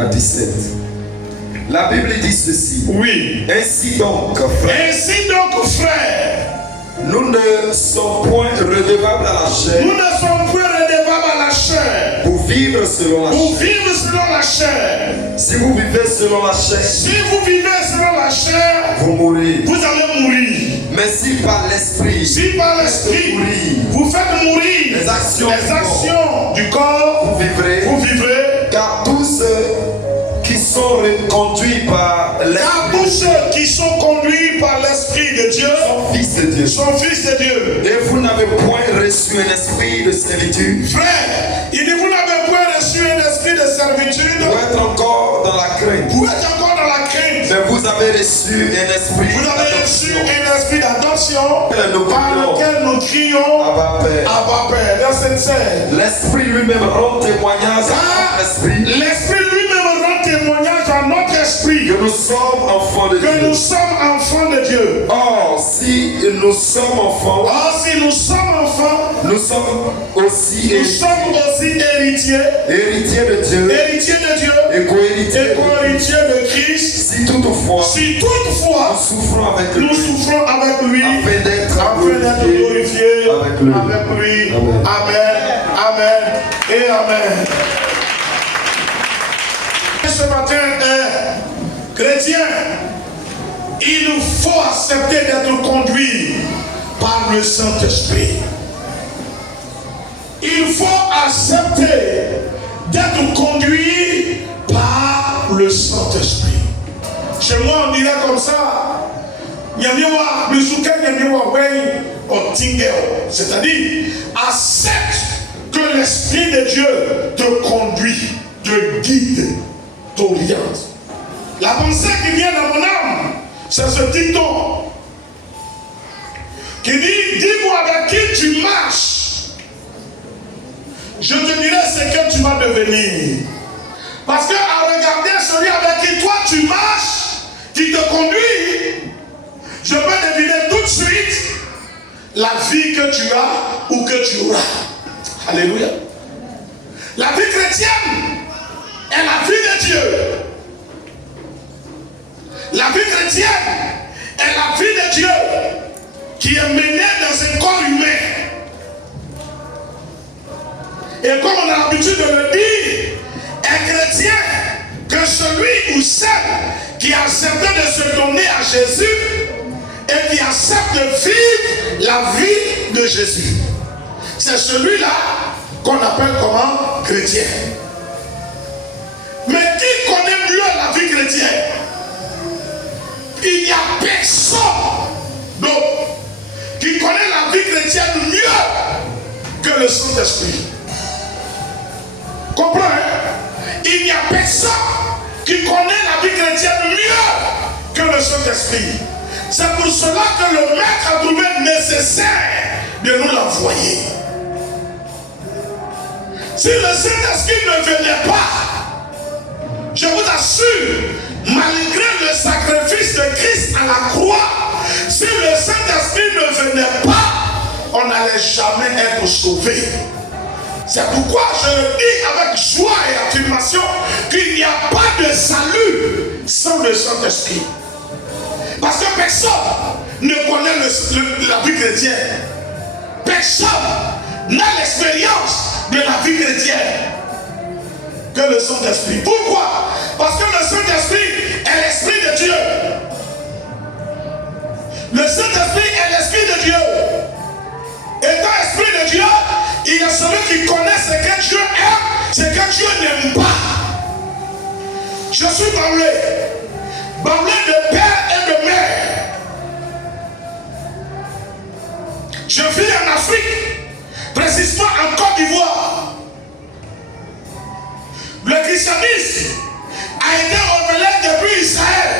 à 17. La Bible dit ceci. Oui. Ainsi donc, frères, nous ne sommes point redevables à la chair. Nous ne sommes point redevables à la chair. Pour vivre selon la chair. Pour vivre selon la chair. Si vous vivez selon la chair. Si vous vivez selon la chair. Vous mourrez. Vous allez mourir. Mais si par l'esprit. Si par l'esprit. Vous faites mourir. Les actions du corps. Vous vivrez. Vous vivrez. Car tous ceux qui sont conduits par l'esprit. Car tous ceux qui sont conduits par l'esprit de Dieu. Sont fils de Dieu. Sont fils de Dieu. Et vous n'avez point reçu un esprit de servitude. Frère, il dit vous n'avez point reçu un esprit de servitude. Pour être encore dans la crainte. Pour être encore dans la crainte. Mais vous avez reçu un esprit. Vous avez reçu un esprit d'adoption. Par lequel nous crions. Abba Père. Abba Père. Verset 16. L'esprit lui-même rend témoignage à notre esprit. L'esprit lui-même rend témoignage à notre esprit. Que nous sommes enfants de Dieu. Que nous sommes enfants de Dieu. Or, si nous sommes enfants. Or, si nous sommes enfants. Nous sommes aussi héritiers. Héritiers de Dieu. Héritiers de Dieu. Et co-héritiers de Christ. Si toutefois. Nous souffrons avec lui. Afin d'être glorifiés avec lui. Amen. Amen. Et amen. Ce matin, chrétien, il nous faut accepter d'être conduit par le Saint-Esprit. Il faut accepter d'être conduit par le Saint-Esprit. Chez moi, on dirait comme ça. C'est-à-dire, accepte que l'Esprit de Dieu te conduit, te guide, t'oriente. La pensée qui vient dans mon âme, c'est ce dicton qui dit, dis-moi avec qui tu marches. Je te dirai ce que tu vas devenir. Parce qu'à regarder celui avec qui toi tu marches, qui te conduit, je peux deviner tout de suite la vie que tu as ou que tu auras. Alléluia. La vie chrétienne est la vie de Dieu. La vie chrétienne est la vie de Dieu qui est menée dans un corps humain. Et comme on a l'habitude de le dire, un chrétien, que celui ou celle qui a accepté de se donner à Jésus et qui accepte de vivre la vie de Jésus. C'est celui-là qu'on appelle comment? Chrétien. Mais qui connaît mieux la vie chrétienne? Il n'y a personne d'autre qui connaît la vie chrétienne mieux que le Saint-Esprit. Comprends, hein? Il n'y a personne qui connaît la vie chrétienne mieux que le Saint-Esprit. C'est pour cela que le Maître a trouvé nécessaire de nous l'envoyer. Si le Saint-Esprit ne venait pas, je vous assure, malgré le sacrifice de Christ à la croix, si le Saint-Esprit ne venait pas, on n'allait jamais être sauvé. C'est pourquoi je le dis avec joie et affirmation qu'il n'y a pas de salut sans le Saint-Esprit. Parce que personne ne connaît la vie chrétienne. Personne n'a l'expérience de la vie chrétienne que le Saint-Esprit. Pourquoi? Parce que le Saint-Esprit est l'Esprit de Dieu. Le Saint-Esprit est l'Esprit de Dieu. Étant Esprit de Dieu, il est celui qui connaît ce que Dieu aime, ce que Dieu n'aime pas. Je suis bâblé de père et de mère. Je vis en Afrique, précisément en Côte d'Ivoire. Le christianisme a été révélé depuis Israël.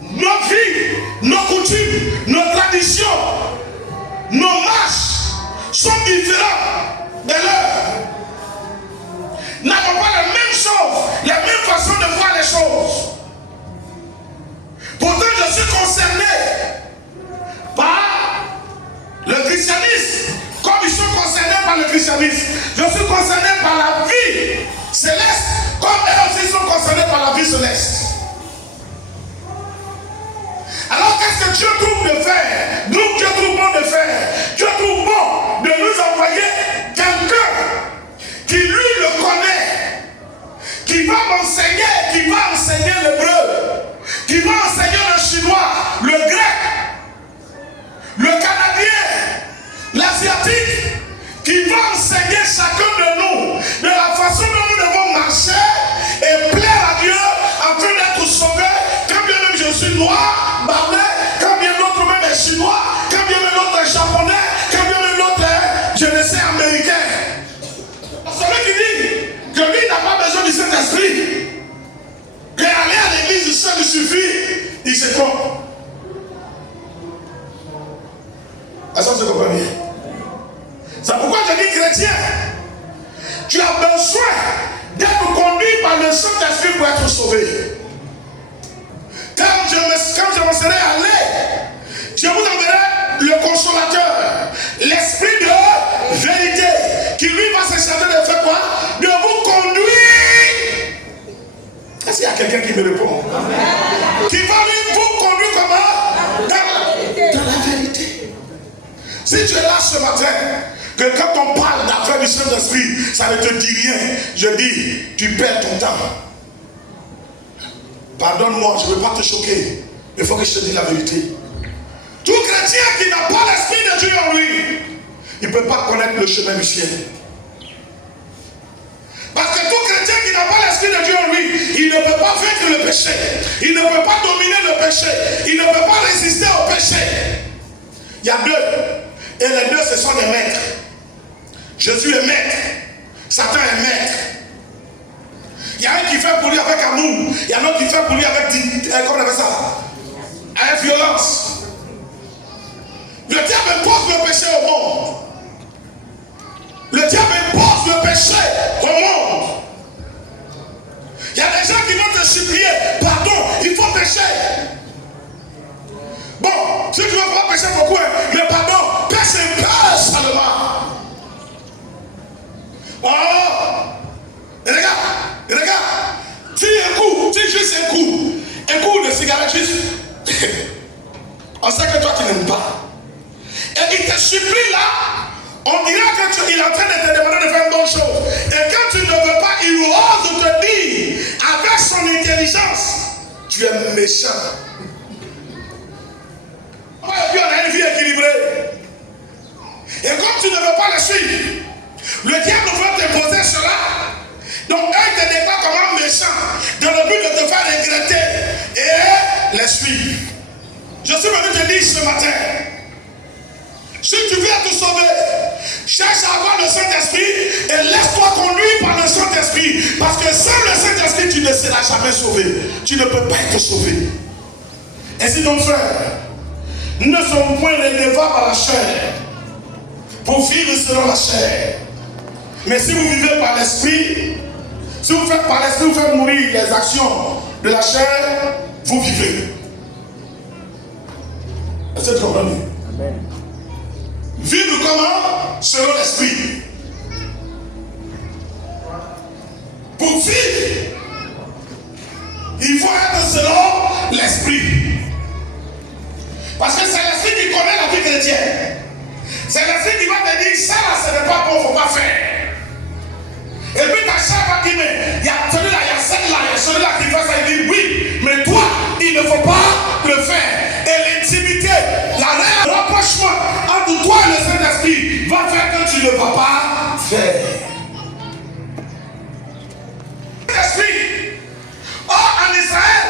Nos vies, nos coutumes, nos traditions, nos marches sont différentes de leurs. N'avons pas la même chose, la même façon de voir les choses. Pourtant, je suis concerné par le christianisme, comme ils sont concernés par le christianisme. Je suis concerné par la vie céleste femmes, elles aussi sont concernées par la vie céleste. Alors qu'est-ce que Dieu trouve de faire? Donc Dieu trouve bon de faire. Dieu trouve bon de nous envoyer quelqu'un qui lui le connaît, qui va enseigner l'hébreu, qui va enseigner le chinois, le grec, le canadien, l'asiatique, qui va enseigner chacun de nous de la façon dont nous devons marcher et plaire à Dieu afin d'être sauvés. Quand bien même je suis noir, barbé, quand bien l'autre même est chinois, quand bien même l'autre est japonais, quand bien même l'autre est, je ne sais, américain. Celui qui dit que lui n'a pas besoin du Saint-Esprit, qu'aller à l'église seul lui suffit, il se trompe. Est-ce que vous comprenez bien? C'est pourquoi je dis chrétien, tu as besoin d'être conduit par le Saint-Esprit pour être sauvé. Quand je me serai allé, je vous enverrai le consolateur, l'esprit de vérité, qui lui va se charger de faire quoi? De vous conduire. Est-ce qu'il y a quelqu'un qui me répond? Qui va lui vous conduire comment? Dans la vérité. Si tu es là ce matin, que quand on parle d'affaires du Saint-Esprit, ça ne te dit rien, je dis, tu perds ton temps. Pardonne-moi, je ne veux pas te choquer, mais il faut que je te dise la vérité. Tout chrétien qui n'a pas l'Esprit de Dieu en lui, il ne peut pas connaître le chemin du ciel. Parce que tout chrétien qui n'a pas l'Esprit de Dieu en lui, il ne peut pas vaincre le péché. Il ne peut pas dominer le péché. Il ne peut pas résister au péché. Il y a deux. Et les deux, ce sont des maîtres. Jésus est maître. Satan est maître. Il y a un qui fait pour lui avec amour. Il y a un autre qui fait pour lui avec, comment on appelle ça? Avec violence. Le diable impose le péché au monde. Le diable impose le péché au monde. Il y a des gens qui vont te supplier, pardon, il faut pécher. Bon, si tu ne veux pas pécher beaucoup, mais pardon, pêche un peu seulement. Oh, regarde, tire un coup, tire juste un coup de cigarette juste. On sait que toi tu n'aimes pas. Et il te supplie là, on dirait qu'il est en train de te demander de faire une bonne chose. Et quand tu ne veux pas, il ose te dire, avec son intelligence, tu es méchant. Et puis on a une vie équilibrée. Et comme tu ne veux pas le suivre, le diable veut t'imposer cela. Donc il te déclare comme un méchant, dans le but de te faire regretter et les suivre. Je suis venu te dire ce matin, si tu veux être sauvé, cherche à avoir le Saint-Esprit et laisse-toi conduire par le Saint-Esprit. Parce que sans le Saint-Esprit, tu ne seras jamais sauvé. Tu ne peux pas être sauvé. Ainsi donc, frères, nous ne sommes point redevables à la chair pour vivre selon la chair. Mais si vous vivez par l'Esprit, si vous faites par l'Esprit, vous faites mourir les actions de la chair, vous vivez. Est-ce que tu comprends? Amen. Vivre comment? Selon l'Esprit. Pour vivre, il faut être selon l'Esprit. Parce que c'est l'Esprit qui connaît la vie chrétienne. C'est l'Esprit qui va te dire, ça là, ce n'est pas bon, il ne faut pas faire. Et puis ta chair va dire, mais il y a celui-là, il y a celle-là, il y a celui-là qui fait ça, il dit oui, mais toi, il ne faut pas le faire. Et l'intimité, le rapprochement entre toi et le Saint-Esprit va faire que tu ne vas pas faire. L'Esprit. Or, en Israël,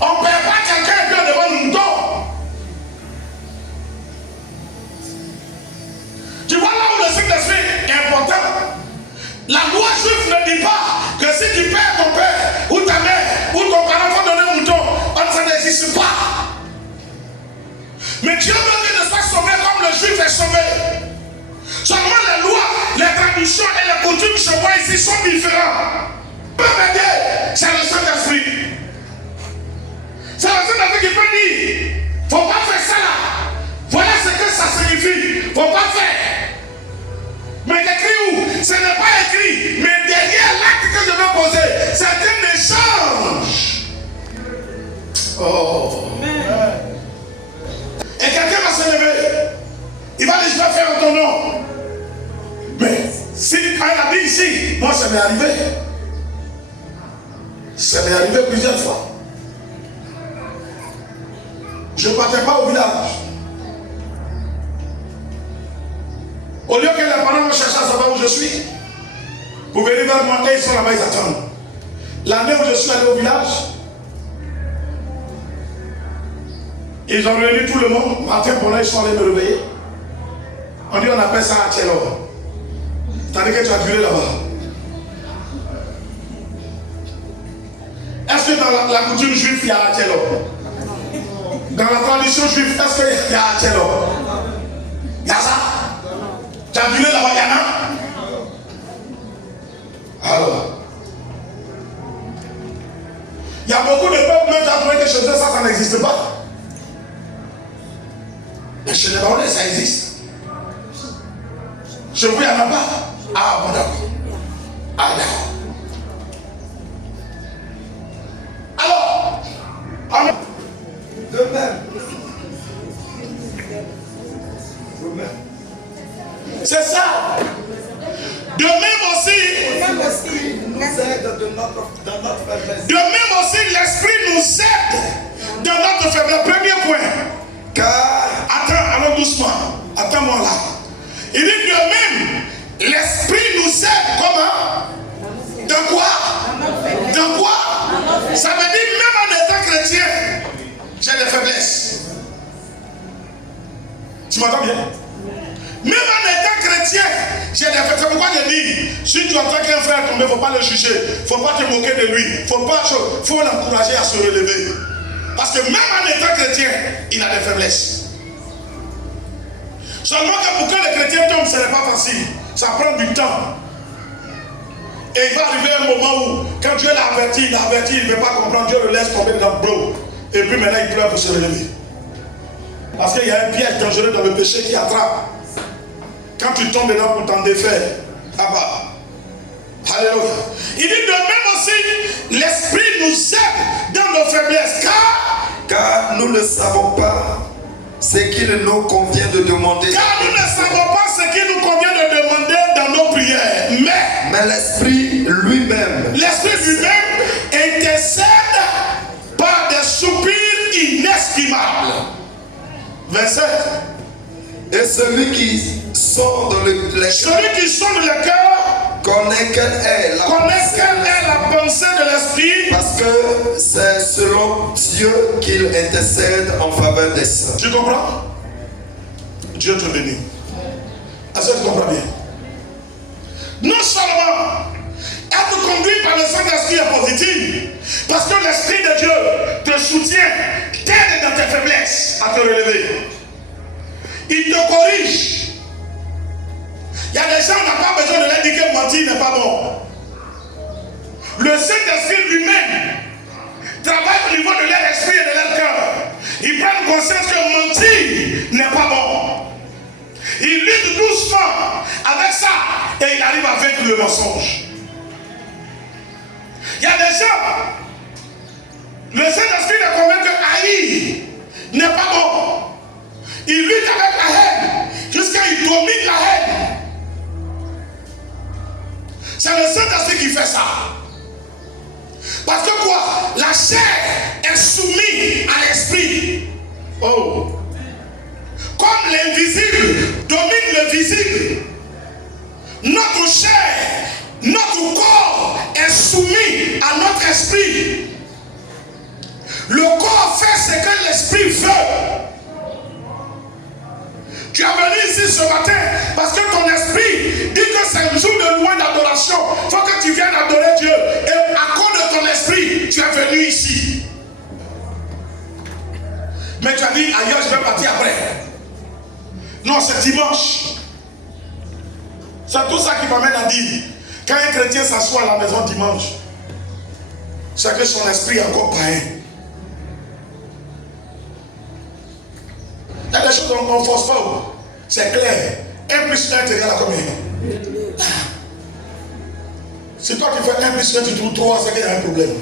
on ne perd pas quelqu'un et puis on devant un mouton. Tu vois là où le Saint-Esprit est important. La loi juive ne dit pas que si tu perds ton père ou ta mère ou ton parent va donner un mouton, ça n'existe pas. Mais Dieu veut que tu sois sauvé comme le juif est sauvé. Seulement les lois, les traditions et les coutumes chez moi ici sont différentes. Peut m'aider, c'est le Saint-Esprit. C'est le Saint-Esprit qui peut dire, faut pas faire ça là. Voilà ce que ça signifie. Faut pas faire. Mais écrit où? Ce n'est pas écrit. Mais derrière l'acte que je vais poser, c'est Oh. Et quelqu'un va se lever. Il va dire, je vais faire en ton nom. Mais si quand il a dit ici, moi ça m'est arrivé. Ça m'est arrivé plusieurs fois. Je ne partais pas au village. Au lieu que les parents me cherchent à savoir où je suis, pour venir vers moi, ils sont là-bas, ils attendent. L'année où je suis allé au village, ils ont réuni tout le monde. Matin, pour là, ils sont allés me réveiller. On dit, on appelle ça Achelor. C'est-à-dire que tu as duré là-bas. Est-ce que dans la coutume juive, il y a Achelor? Dans la tradition juive, est-ce qu'il y a Achelor? Il y a ça? Tu as duré là-bas, il y en a? Alors, il y a beaucoup de peuples même qui ont trouvé que chez eux, ça n'existe pas. Mais chez les Baoulés, ça existe. Chez vous, il n'y en a pas. Ah, bon, d'accord. Ah, d'accord. Alors, de même. C'est ça. De même aussi, nous aide dans notre faiblesse. De même aussi, l'esprit nous aide dans notre faiblesse. Premier point. Car, attends, allons doucement. Attends-moi là. Il dit de même, l'esprit nous aide comment? Dans quoi? Dans quoi? Ça veut dire même en étant chrétien, j'ai des faiblesses. Tu m'entends bien? Même en étant chrétien, j'ai des faiblesses. C'est pourquoi je dis, si tu entends qu'un frère tomber, il ne faut pas le juger. Il ne faut pas te moquer de lui. Il faut l'encourager à se relever. Parce que même en étant chrétien, il a des faiblesses. Seulement que pour que les chrétiens tombent, ce n'est pas facile. Ça prend du temps. Et il va arriver un moment où, quand Dieu l'a averti, il ne veut pas comprendre, Dieu le laisse tomber dans le bloc. Et puis maintenant, il pleure pour se relever. Parce qu'il y a un piège dangereux dans le péché qui attrape. Quand tu tombes dedans pour t'en défaire, là-bas. Alléluia. Il dit de même aussi, l'esprit nous aide dans nos faiblesses. Car nous ne savons pas ce qu'il nous convient de demander. Car nous ne savons pas ce qu'il nous convient de demander dans nos prières. Mais l'esprit lui-même intercède par des soupirs inestimables. Verset. Et celui qui sonde le cœur connaît quelle est la pensée de l'esprit. Parce que c'est selon Dieu qu'il intercède en faveur des saints. Tu comprends? Dieu te bénit. Est-ce que tu comprends bien? Non seulement être conduit par le Saint-Esprit est positif, parce que l'Esprit de Dieu te soutient, t'aide dans tes faiblesses à te relever. Il te corrige. Il y a des gens qui n'ont pas besoin de leur dire que mentir n'est pas bon. Le Saint-Esprit lui-même travaille au niveau de leur esprit et de leur cœur. Ils prennent conscience que mentir n'est pas bon. Il lutte doucement avec ça et il arrive à vaincre le mensonge. Il y a des gens, le Saint-Esprit les convainc que haïr n'est pas bon. Il lutte avec la haine jusqu'à il domine la haine. C'est le Saint-Esprit qui fait ça. Parce que quoi? La chair est soumise à l'esprit. Oh. Comme l'invisible domine le visible, notre chair, notre corps est soumis à notre esprit. Le corps fait ce que l'esprit veut. Tu es venu ici ce matin parce que ton esprit dit que c'est un jour de louange d'adoration. Il faut que tu viennes adorer Dieu. Et à cause de ton esprit, tu es venu ici. Mais tu as dit, ailleurs, je vais partir après. Non, c'est dimanche. C'est tout ça qui m'amène à dire, quand un chrétien s'assoit à la maison dimanche, c'est que son esprit est encore païen. Il y a des choses qu'on ne force pas. C'est clair. 1 plus 1 égale à combien? Si toi qui fais 1 plus 1, tu trouves 3, c'est qu'il y a un problème.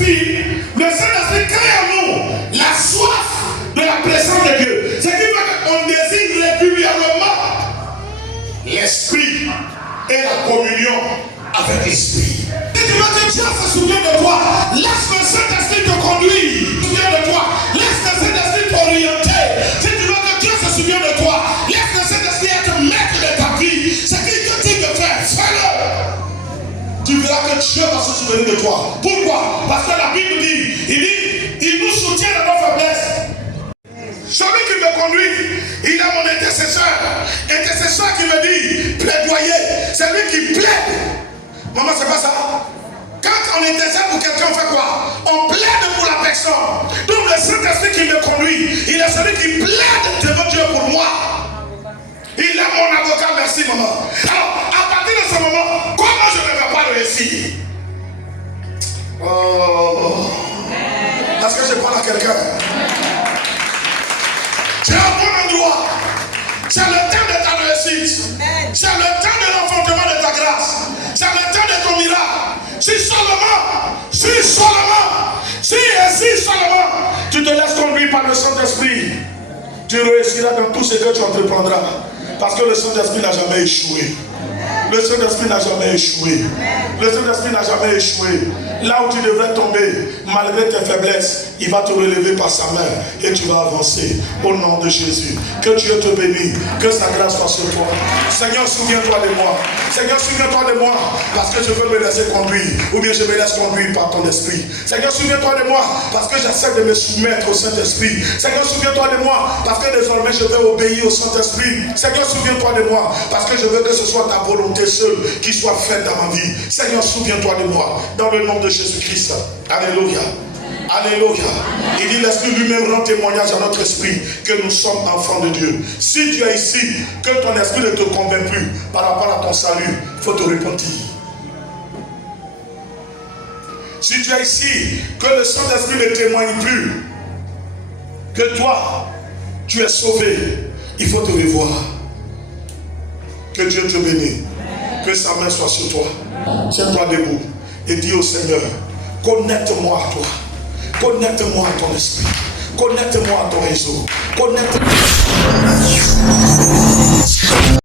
Saint-Esprit crée en nous la soif de la présence de Dieu. Ce qui fait qu'on désire régulièrement l'Esprit et la communion avec l'Esprit. Si tu veux que Dieu se souvienne de toi, laisse le Saint-Esprit te conduire. Souviens de toi. Laisse le Saint-Esprit t'orienter. Si tu veux que Dieu se souvienne de toi, laisse le Saint-Esprit être maître de ta vie. Ce qu'il te dit de faire, fais-le. Tu verras que Dieu va se souvenir de toi. Pourquoi? Parce que la Bible dit, il nous soutient dans nos faiblesses. Celui qui me conduit, il est mon intercesseur. Intercesseur qui me dit plaidoyer. C'est lui qui plaide. Maman, c'est pas ça. Quand on intercède pour quelqu'un, on fait quoi? On plaide pour la personne. Donc le Saint-Esprit qui me conduit, il est celui qui plaide devant Dieu pour moi. Il est mon avocat, merci maman. Alors, à partir de ce moment, comment je ne vais pas réussir? Oh. Est-ce que je parle à quelqu'un? C'est un bon endroit. C'est le temps de ta réussite. C'est le temps de l'enfantement de ta grâce. C'est le temps de ton miracle. Si seulement, tu te laisses conduire par le Saint-Esprit, tu réussiras dans tout ce que tu entreprendras. Parce que le Saint-Esprit n'a jamais échoué. Le Saint-Esprit n'a jamais échoué. Le Saint-Esprit n'a jamais échoué. Là où tu devrais tomber, malgré tes faiblesses, il va te relever par sa main et tu vas avancer. Au nom de Jésus. Que Dieu te bénisse. Que sa grâce soit sur toi. Seigneur, souviens-toi de moi. Seigneur, souviens-toi de moi. Parce que je veux me laisser conduire. Ou bien je me laisse conduire par ton esprit. Seigneur, souviens-toi de moi. Parce que j'essaie de me soumettre au Saint-Esprit. Seigneur, souviens-toi de moi. Parce que désormais je veux obéir au Saint-Esprit. Seigneur, souviens-toi de moi. Parce que je veux que ce soit ta volonté seule qui soit faite dans ma vie. Seigneur, souviens-toi de moi. Dans le nom de Jésus-Christ. Alléluia. Alléluia. Il dit l'Esprit lui-même rend témoignage à notre esprit que nous sommes enfants de Dieu. Si tu es ici, que ton esprit ne te convainc plus par rapport à ton salut, il faut te repentir. Si tu es ici, que le Saint-Esprit ne témoigne plus que toi, tu es sauvé, il faut te revoir. Que Dieu te bénisse. Que sa main soit sur toi. Tiens-toi debout et dis au Seigneur, connecte-moi à toi. Connecte-moi à ton esprit. Connecte-moi à ton réseau. Connecte-moi.